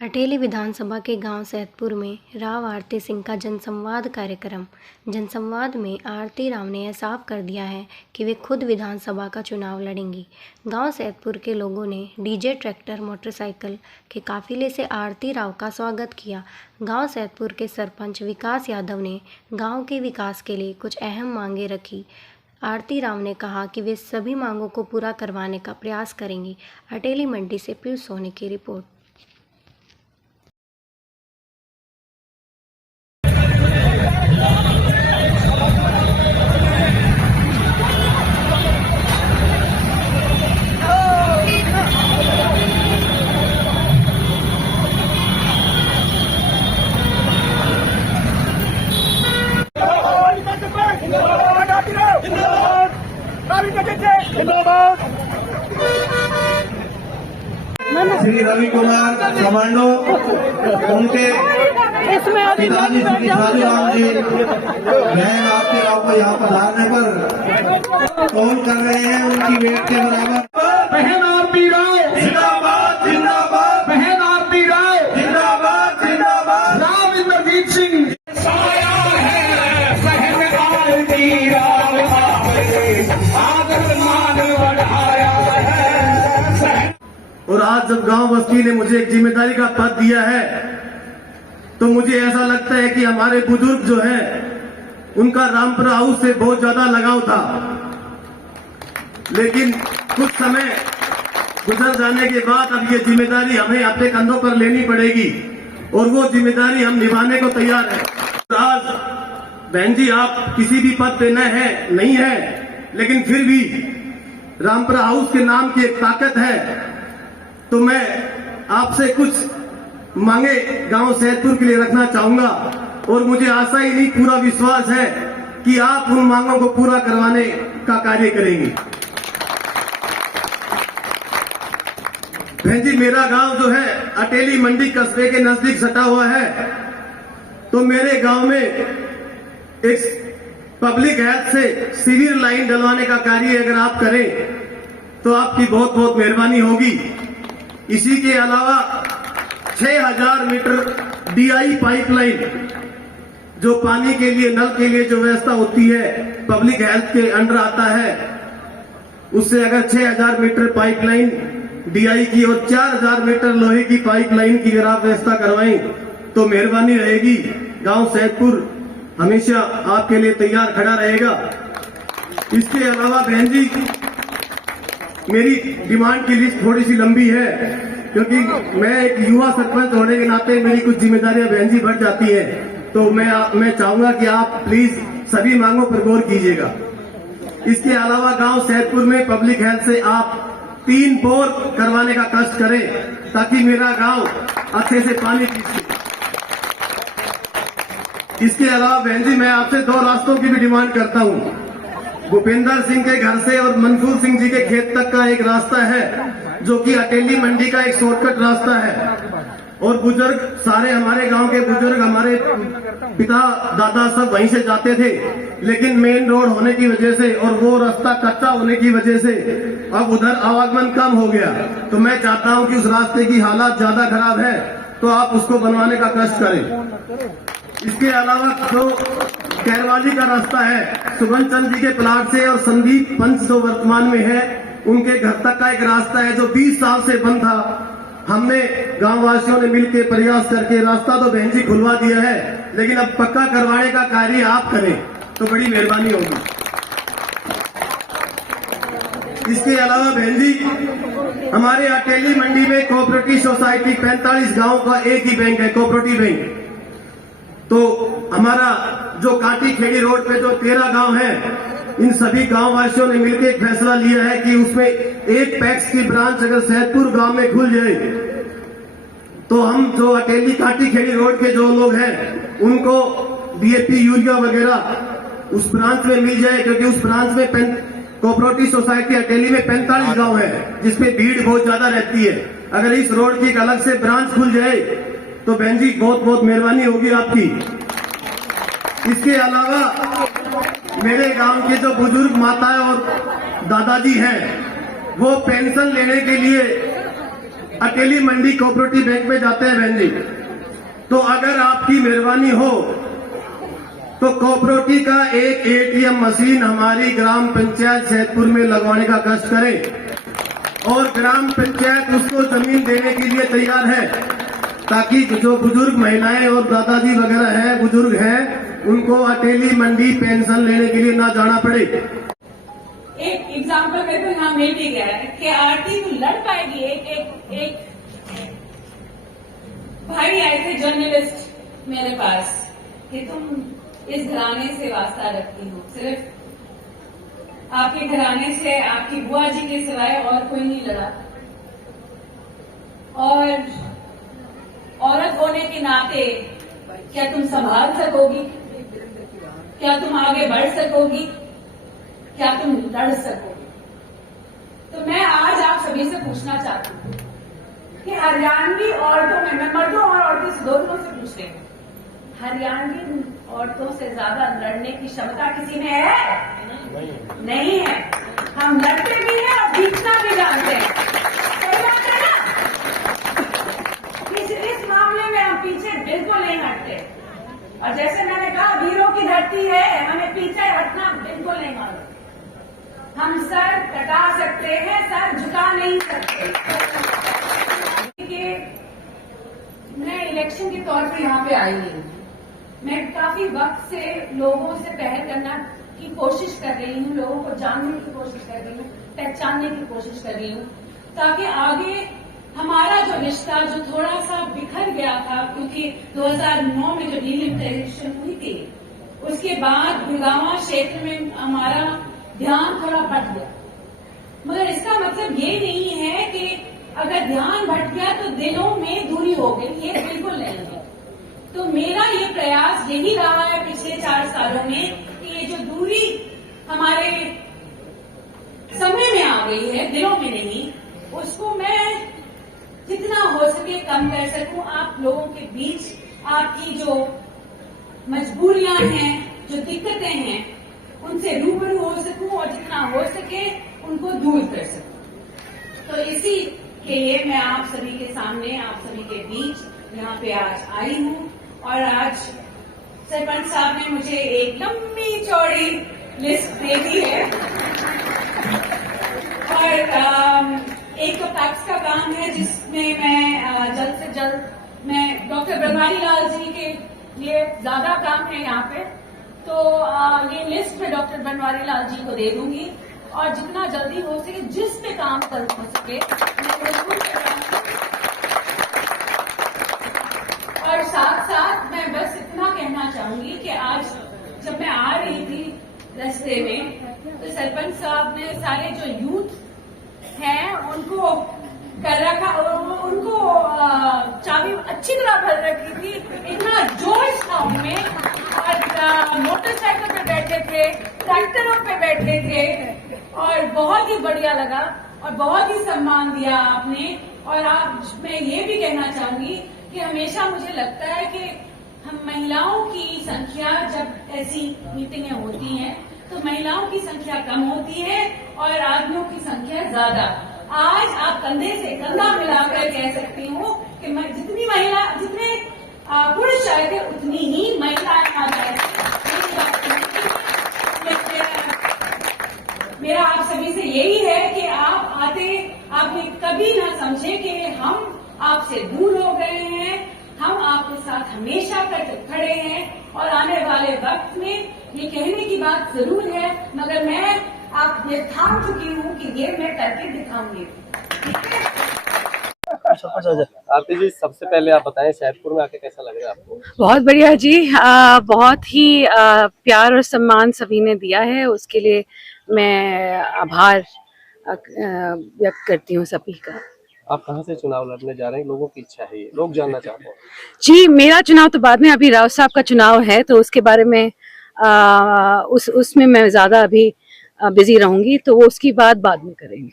अटेली विधानसभा के गांव सैदपुर में राव आरती सिंह का जनसंवाद कार्यक्रम। जनसंवाद में आरती राव ने यह साफ कर दिया है कि वे खुद विधानसभा का चुनाव लड़ेंगी। गांव सैदपुर के लोगों ने डीजे, ट्रैक्टर, मोटरसाइकिल के काफिले से आरती राव का स्वागत किया। गांव सैदपुर के सरपंच विकास यादव ने गांव के विकास के लिए कुछ अहम मांगे रखी। आरती राव ने कहा कि वे सभी मांगों को पूरा करवाने का प्रयास करेंगी। अटेली मंडी से पीयूष सोनी की रिपोर्ट। श्री रवि कुमार कमांडो, उनके पिताजी श्री साधु राम जी बहन आरती राव को यहाँ पधारने पर कॉल कर रहे हैं। उनकी वेट के बराबर बहन आरती राव जिंदाबाद जिंदाबाद, बहन आरती राव जिंदाबाद जिंदाबाद, राव इंद्रजीत सिंह साया है बहन आरती राव आदर मान बढ़ाया है। और आज जब गांव बस्ती ने मुझे एक जिम्मेदारी का पद दिया है तो मुझे ऐसा लगता है कि हमारे बुजुर्ग जो हैं उनका रामपुरा हाउस से बहुत ज्यादा लगाव था, लेकिन कुछ समय गुजर जाने के बाद अब ये जिम्मेदारी हमें अपने कंधों पर लेनी पड़ेगी और वो जिम्मेदारी हम निभाने को तैयार हैं। आज बहन जी, आप किसी भी पद पे न है नहीं है, लेकिन फिर भी रामपुरा हाउस के नाम की एक ताकत है। तो मैं आपसे कुछ मांगे गांव सैदपुर के लिए रखना चाहूंगा और मुझे आशा ही नहीं, पूरा विश्वास है कि आप उन मांगों को पूरा करवाने का कार्य करेंगे। बहन जी, मेरा गांव जो है अटेली मंडी कस्बे के नजदीक सटा हुआ है, तो मेरे गांव में एक पब्लिक हेल्थ से सीवर लाइन डलवाने का कार्य अगर आप करें तो आपकी बहुत बहुत मेहरबानी होगी। इसी के अलावा 6000 मीटर डीआई पाइपलाइन, जो पानी के लिए नल के लिए जो व्यवस्था होती है पब्लिक हेल्थ के अंडर आता है, उससे अगर 6000 मीटर पाइपलाइन डीआई की और 4000 मीटर लोहे की पाइपलाइन की अगर आप व्यवस्था करवाएं तो मेहरबानी रहेगी। गांव सैदपुर हमेशा आपके लिए तैयार खड़ा रहेगा। इसके अलावा बहन जी, मेरी डिमांड की लिस्ट थोड़ी सी लंबी है, क्योंकि मैं एक युवा सरपंच होने के नाते मेरी कुछ जिम्मेदारियां बहन जी बढ़ जाती है, तो मैं चाहूंगा कि आप प्लीज सभी मांगों पर गौर कीजिएगा। इसके अलावा गांव सैदपुर में पब्लिक हेल्थ से आप 3 बोर करवाने का कष्ट करें ताकि मेरा गांव अच्छे से पानी पी सके। इसके अलावा बहन जी, मैं आपसे 2 रास्तों की भी डिमांड करता हूं। भूपेंद्र सिंह के घर से और मंसूर सिंह जी के खेत तक का एक रास्ता है जो कि अटेली मंडी का एक शॉर्टकट रास्ता है, और बुजुर्ग सारे हमारे गांव के बुजुर्ग, हमारे पिता दादा सब वहीं से जाते थे, लेकिन मेन रोड होने की वजह से और वो रास्ता कच्चा होने की वजह से अब उधर आवागमन कम हो गया। तो मैं चाहता हूं कि उस रास्ते की हालत ज्यादा खराब है, तो आप उसको बनवाने का कष्ट करें। इसके अलावा जो कैरवाली का रास्ता है सुगन चंद जी के प्लाट से और संदीप पंच जो वर्तमान में है उनके घर तक का एक रास्ता है जो 20 साल से बंद था, हमने गांव वासियों ने मिलकर प्रयास करके रास्ता तो बहन जी खुलवा दिया है, लेकिन अब पक्का करवाने का कार्य आप करें तो बड़ी मेहरबानी होगी। इसके अलावा बहन जी, हमारे अटेली मंडी में कोऑपरेटिव सोसाइटी 45 गांव का एक ही बैंक है, कोऑपरेटिव बैंक। तो हमारा जो काटी खेड़ी रोड पे जो 13 गांव हैं, इन सभी गांव वासियों ने मिलकर एक फैसला लिया है कि उसमें एक पैक्स की ब्रांच अगर सैदपुर गांव में खुल जाए तो हम जो अटेली काटी खेड़ी रोड के जो लोग हैं उनको डीएपी यूरिया वगैरह उस ब्रांच में मिल जाए, क्योंकि उस ब्रांच में कोऑपरेटिव सोसाइटी अटेली में 45 गांव है जिसमें भीड़ बहुत ज्यादा रहती है। अगर इस रोड की एक अलग से ब्रांच खुल जाए तो बहन जी बहुत बहुत मेहरबानी होगी आपकी। इसके अलावा मेरे गांव के जो बुजुर्ग माताएं और दादाजी हैं वो पेंशन लेने के लिए अकेली मंडी कोऑपरेटिव बैंक में जाते हैं बहन जी। तो अगर आपकी मेहरबानी हो तो कोऑपरेटिव का एक एटीएम मशीन हमारी ग्राम पंचायत सैदपुर में लगवाने का कष्ट करें और ग्राम पंचायत उसको जमीन देने के लिए तैयार है, ताकि जो बुजुर्ग महिलाएं और दादाजी वगैरह हैं, बुजुर्ग हैं, उनको अकेली मंडी पेंशन लेने के लिए ना जाना पड़े। एक एग्जाम्पल मेरे को यहाँ मिल भी गया है कि आरती तो लड़ पाएगी। एक भाई आए थे जर्नलिस्ट मेरे पास कि तुम इस घराने से वास्ता रखती हो, सिर्फ आपके घराने से आपकी बुआ जी के सिवाय और कोई नहीं लड़ा, और औरत होने के नाते क्या तुम संभाल सकोगी, क्या तुम आगे बढ़ सकोगी, क्या तुम लड़ सकोगे? तो मैं आज आप सभी से पूछना चाहती हूँ कि हरियाणवी औरतों में, मैं मर्दों और औरतों से दोनों से पूछ रही हूँ, हरियाणवी औरतों से ज्यादा लड़ने की क्षमता किसी में है? नहीं है। हम लड़ते भी हैं और जीतना भी जानते हैं। सही बात है ना? इस मामले में हम पीछे बिल्कुल नहीं हटते, और जैसे मैंने कहा वीरों की धरती है, हमें पीछे हटना बिल्कुल नहीं मालूम। हम सर कटा सकते हैं, सर झुका नहीं सकते। मैं इलेक्शन के तौर पे यहाँ पे आई हूँ। मैं काफी वक्त से लोगों से पहल करना की कोशिश कर रही हूँ, लोगों को जानने की कोशिश कर रही हूँ, पहचानने की कोशिश कर रही हूँ, ताकि आगे हमारा जो रिश्ता जो थोड़ा सा बिखर गया था, क्योंकि 2009 में जो डिलिमिटेशन हुई थी, उसके बाद गुड़गांव क्षेत्र में हमारा ध्यान थोड़ा भट गया। मगर इसका मतलब ये नहीं है कि अगर ध्यान भट गया तो दिलों में दूरी हो गई, ये बिल्कुल नहीं है। तो मेरा ये प्रयास यही रहा है पिछले 4 सालों में कि ये जो दूरी हमारे समय में आ गई है, दिलों में नहीं, उसको मैं जितना हो सके कम कर सकूं। आप लोगों के बीच आपकी जो मजबूरियां हैं, जो दिक्कतें हैं, उनसे रूबरू हो सकूं और जितना हो सके उनको दूर कर सकूं। तो इसी के लिए मैं आप सभी के सामने, आप सभी के बीच यहाँ पे आज आई हूँ। और आज सरपंच साहब ने मुझे एक लंबी चौड़ी लिस्ट दे दी है, और एक तो टैक्स का काम है जिसमें मैं जल्द से जल्द मैं डॉक्टर बनवारी लाल जी के लिए ज्यादा काम है यहाँ पे, तो ये लिस्ट में डॉक्टर बनवारी लाल जी को दे दूंगी, और जितना जल्दी हो सके जिस पे काम कर हो सके मैं जरूर कराऊंगी। और साथ साथ मैं बस इतना कहना चाहूंगी कि आज जब मैं आ रही थी रास्ते में, तो सरपंच साहब ने सारे जो यूथ हैं उनको कर रखा, उनको चाबी अच्छी तरह भर रखी थी, इतना जोश था उनमें, और मोटरसाइकिल पे बैठे थे, ट्रैक्टरों पे बैठे थे, और बहुत ही बढ़िया लगा और बहुत ही सम्मान दिया आपने। और आज मैं ये भी कहना चाहूंगी कि हमेशा मुझे लगता है कि हम महिलाओं की संख्या, जब ऐसी मीटिंगें होती हैं तो महिलाओं की संख्या कम होती है और आदमियों की संख्या ज्यादा। आज आप कंधे से कंधा मिलाकर कह सकती हूँ कि जितने पुरुष आए थे उतनी ही महिलाएं आ जाए। मेरा आप सभी से यही है कि आप आते, आपने कभी ना समझे कि हम आपसे दूर हो गए हैं, हम आपके साथ हमेशा खड़े हैं, और आने वाले वक्त में ये कहने की बात जरूर है, मगर मैं आप ये ठान चुकी हूँ कि ये मैं करके दिखाऊंगी। आरती जी, सबसे पहले आप बताएं सैदपुर में आके कैसा लग रहा है आपको? बहुत बढ़िया जी, बहुत ही प्यार और सम्मान सभी ने दिया है, उसके लिए मैं आभार व्यक्त करती हूँ सभी का। आप कहाँ से चुनाव लड़ने जा रहे हैं? लोगों की इच्छा है, ये लोग जानना चाहते हैं। जी, मेरा चुनाव तो बाद में, अभी राव साहब का चुनाव है तो उसके बारे में उसमें मैं ज्यादा अभी बिजी रहूंगी, तो वो उसकी बाद में करेंगे।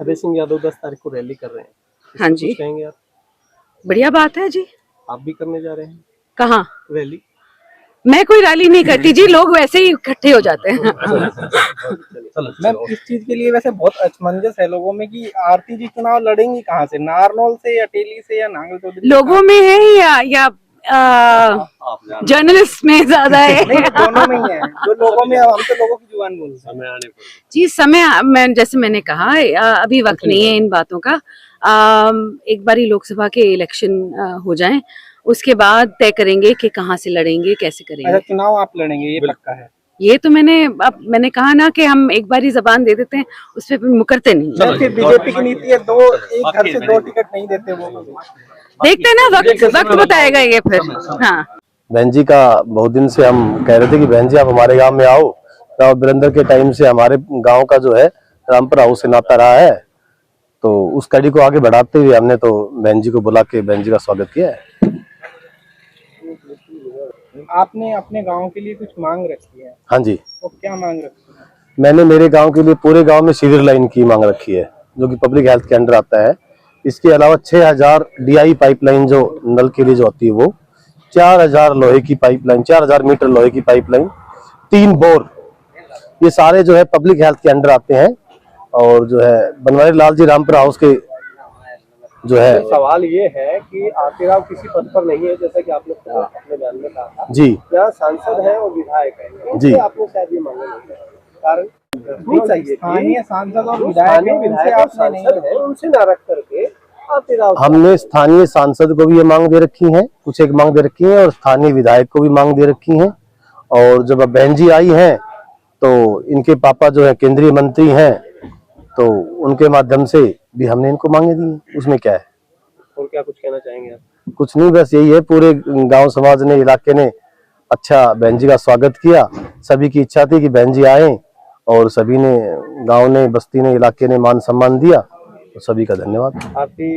अभय सिंह यादव 10 तारीख को रैली कर रहे हैं, हाँ जी, कुछ कहेंगे आप? बढ़िया बात है जी। आप भी करने जा रहे हैं कहाँ? रैली? मैं कोई रैली नहीं करती जी, लोग वैसे ही इकट्ठे हो जाते हैं। मैम इस चीज के लिए वैसे बहुत असमंजस है लोगों में कि आरती जी चुनाव लड़ेंगी कहाँ से, नारनौल से या टेली से या नांगल चौधरी? लोगों में है या जर्नलिस्ट में ज्यादा है? नहीं, दोनों में ही है। जो लोगों में, हम तो लोगों की जुबान बोलते हैं। जी समय, मैं जैसे मैंने कहा अभी वक्त नहीं है इन बातों का। एक बारी लोकसभा के इलेक्शन हो जाएं, उसके बाद तय करेंगे कि कहाँ से लड़ेंगे, कैसे अच्छा, करेंगे। चुनाव आप लड़ेंगे ये पक्का है? ये तो मैंने कहा ना कि हम एक बारी जबान दे देते हैं, उस पर मुकरते नहीं। फिर बीजेपी की नीति है एक घर से 2 टिकट नहीं देते वो। देखते हैं ना, वक्त बताएगा ये फिर। हाँ, बहन जी का बहुत दिन से हम कह रहे थे कि बहन जी आप हमारे गांव में आओ। राव वीरेंद्र के टाइम से हमारे गांव का जो है रामपुर हाउस से नाता रहा है, तो उस कड़ी को आगे बढ़ाते हुए हमने तो बहन जी को बुला के बहन जी का स्वागत किया है। आपने अपने गांव के लिए कुछ मांग रखी है? हाँ जी, तो क्या मांग रखी है? मैंने मेरे गांव के लिए पूरे गांव में सीवर लाइन की मांग रखी है, जो कि पब्लिक हेल्थ के अंडर आता है। इसके अलावा 6000 DI पाइपलाइन जो नल के लिए जो होती है वो, 4000 लोहे की पाइपलाइन, 4000 मीटर लोहे की पाइपलाइन, 3 बोर, ये सारे जो है पब्लिक हेल्थ के अंडर आते हैं। और जो है बनवारी लाल जी रामपुर हाउस के जो है, सवाल ये है कि आरती राव किसी पद पर नहीं है, जैसा कि आपने अपने बयान में कहा था जी, यहाँ सांसद है और विधायक है, जी। आपने शायद ये मांगे नहीं है। कारण नहीं चाहिए स्थानीय सांसद और विधायक विधायक आपने नहीं है, उनसे ना रख करके आरती राव। हमने स्थानीय सांसद को भी ये मांग दे रखी है, कुछ एक मांग दे रखी है, और स्थानीय विधायक को भी मांग दे रखी है। और जब अब बहन जी आई हैं तो इनके पापा जो है केंद्रीय मंत्री हैं, तो उनके माध्यम से भी हमने इनको मांगे दी। उसमें क्या है? और क्या कुछ कहना चाहेंगे आप? कुछ नहीं, बस यही है, पूरे गांव समाज ने, इलाके ने अच्छा बहन जी का स्वागत किया। सभी की इच्छा थी कि बहन जी आए, और सभी ने, गांव ने, बस्ती ने, इलाके ने मान सम्मान दिया, तो सभी का धन्यवाद। आरती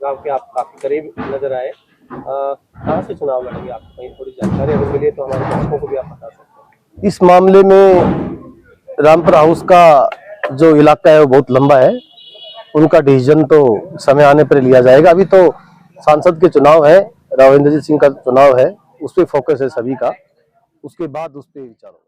राव के आप काफी करीब नजर आए, कहाँ से चुनाव लड़ेंगे आप? कहीं थोड़ी जानकारी अगर मिले तो हमारे दर्शकों को भी आप बता सकते हैं। इस मामले में रामपुर हाउस का जो इलाका है वो बहुत लंबा है, उनका डिसीजन तो समय आने पर लिया जाएगा। अभी तो सांसद के चुनाव है, राव इंद्रजीत सिंह का चुनाव है, उस पर फोकस है सभी का, उसके बाद उस पर विचार होगा।